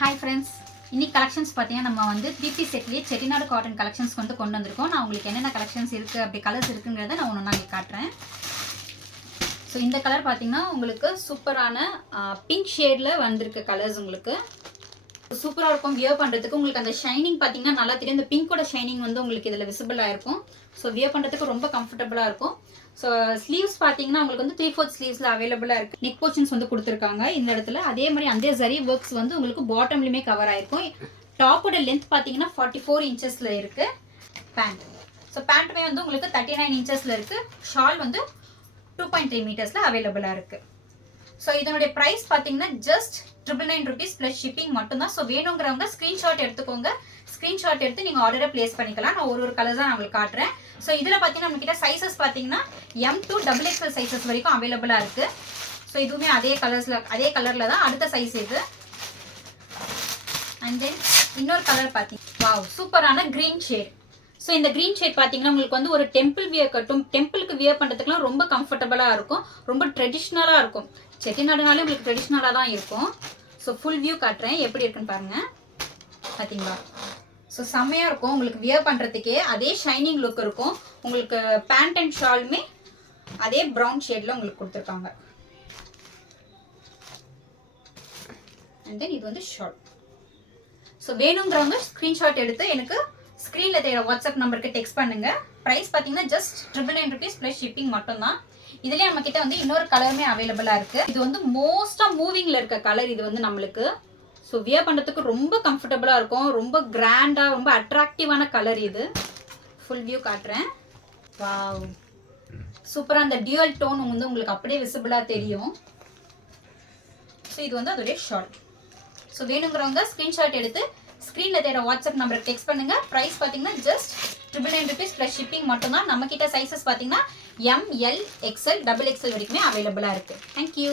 Hi friends, இன்னைக்கு collections பார்த்தீங்கன்னா நம்ம வந்து 3 செட்லேயே செட்டிநாடு காட்டன் கலெக்ஷன்ஸ் கொண்டு வந்திருக்கோம். நான் உங்களுக்கு என்னென்ன கலெக்ஷன்ஸ் இருக்குது, அப்படி கலர்ஸ் இருக்குங்கிறத நான் ஒன்று நாளைக்கு காட்டுறேன். ஸோ இந்த கலர் பார்த்தீங்கன்னா உங்களுக்கு சூப்பரான பிங்க் ஷேடில் வந்திருக்கு கலர்ஸ். உங்களுக்கு சூப்பராக இருக்கும் வியர் பண்ணுறதுக்கு. உங்களுக்கு அந்த ஷைனிங் பார்த்தீங்கன்னா நல்லா தெரியும். இந்த பிங்கோட ஷைனிங் வந்து உங்களுக்கு இதில் விசிபிளாக இருக்கும். ஸோ வியர் பண்ணுறதுக்கு ரொம்ப கம்ஃபர்டபுளாக இருக்கும். ஸோ ஸ்லீவ்ஸ் பார்த்தீங்கன்னா உங்களுக்கு வந்து 3/4 ஸ்லீவ்ஸில் அவைலபிளாக இருக்குது. நெக் போர்ஷன்ஸ் வந்து கொடுத்துருக்காங்க இந்த இடத்துல. அதே மாதிரி அந்த சரி ஒர்க்ஸ் வந்து உங்களுக்கு பாட்டம்லையுமே கவர் ஆகிருக்கும். டாப்போட லென்த் பார்த்தீங்கன்னா 44 இன்ச்சஸில் இருக்குது. பேண்ட், ஸோ பேண்ட்டுமே வந்து உங்களுக்கு 39 இன்ச்சஸில் இருக்குது. ஷால் வந்து 2.3 மீட்டர்ஸில் அவைலபிளாக இருக்குது. ஸோ இதனுடைய ப்ரைஸ் பார்த்தீங்கன்னா ஜஸ்ட் 999 rupees ப்ளஸ் ஷிப்பிங் மட்டும்தான். ஸோ வேணுங்கிறவங்க ஸ்க்ரீன்ஷாட் எடுத்துக்கோங்க. ஸ்க்ரீன்ஷாட் எடுத்து நீங்கள் ஆர்டரை ப்ளேஸ் பண்ணிக்கலாம். நான் ஒரு கலர்ஸ் தான் நான் உங்களுக்கு காட்டுறேன். ஸோ இதில் பார்த்தீங்கன்னா நம்மக்கிட்ட சைஸஸ் பார்த்தீங்கன்னா M to XXL சைஸஸ் வரைக்கும் அவைலபிளாக இருக்குது. ஸோ இதுவுமே அதே கலரில் தான் அடுத்த சைஸ் இது. அண்ட் தென் இன்னொரு கலர் பார்த்தீங்கன்னா வாவ், சூப்பரான க்ரீன் ஷேட். ஸோ இந்த க்ரீன் ஷேட் பார்த்தீங்கன்னா உங்களுக்கு வந்து ஒரு டெம்பிளுக்கு வியர் பண்ணுறதுக்குலாம் ரொம்ப கம்ஃபர்டபுளாக இருக்கும். ரொம்ப ட்ரெடிஷ்னலாக இருக்கும். செட்டிநாடுனாலே உங்களுக்கு ட்ரெடிஷ்னலாக தான் இருக்கும். ஸோ ஃபுல் வியூ காட்டுறேன், எப்படி இருக்குன்னு பாருங்கள். பார்த்தீங்களா? ஸோ செம்மையாக இருக்கும். உங்களுக்கு வியர் பண்ணுறதுக்கே அதே ஷைனிங் லுக் இருக்கும். உங்களுக்கு பேண்ட் அண்ட் ஷாலுமே அதே ப்ரௌன் ஷேடில் உங்களுக்கு கொடுத்துருக்காங்க. அண்ட் தென் இது வந்து ஷார்ட். ஸோ வேணுங்கிறவங்க ஸ்க்ரீன்ஷாட் எடுத்து எனக்கு ஸ்க்ரீனில் தெரியுற வாட்ஸ்அப் நம்பருக்கு டெக்ஸ்ட் பண்ணுங்கள். ப்ரைஸ் பார்த்தீங்கன்னா ஜஸ்ட் 999 rupees ப்ளஸ் ஷிப்பிங் மட்டும்தான். இதுலேயே நம்ம கிட்ட வந்து இன்னொரு கலருமே அவைலபிளாக இருக்குது. இது வந்து மோஸ்ட்டாக மூவிங்கில் இருக்க கலர் இது வந்து நம்மளுக்கு. ஸோ வியர் பண்ணுறதுக்கு ரொம்ப கம்ஃபர்டபுளாக இருக்கும். ரொம்ப கிராண்டாக ரொம்ப அட்ராக்டிவான கலர் இது. ஃபுல் வியூ காட்டுறேன். வாவ், சூப்பராக அந்த டியூவல் டோன் வந்து உங்களுக்கு அப்படியே விசிபிளாக தெரியும். ஸோ இது வந்து அதோடைய ஷார்ட். ஸோ வேணுங்கிறவங்க ஸ்க்ரீன்ஷாட் எடுத்து ஸ்க்ரீனில் தேட வாட்ஸ்அப் நம்பருக்கு டெக்ஸ்ட் பண்ணுங்கள். ப்ரைஸ் பார்த்தீங்கன்னா ஜஸ்ட் 999 rupees ப்ளஸ் ஷிப்பிங் மட்டும்தான். நம்மக்கிட்ட சைஸஸ் பார்த்தீங்கன்னா M, L, XL, XXL வரைக்குமே அவைலபிளாக இருக்குது. தேங்க்யூ.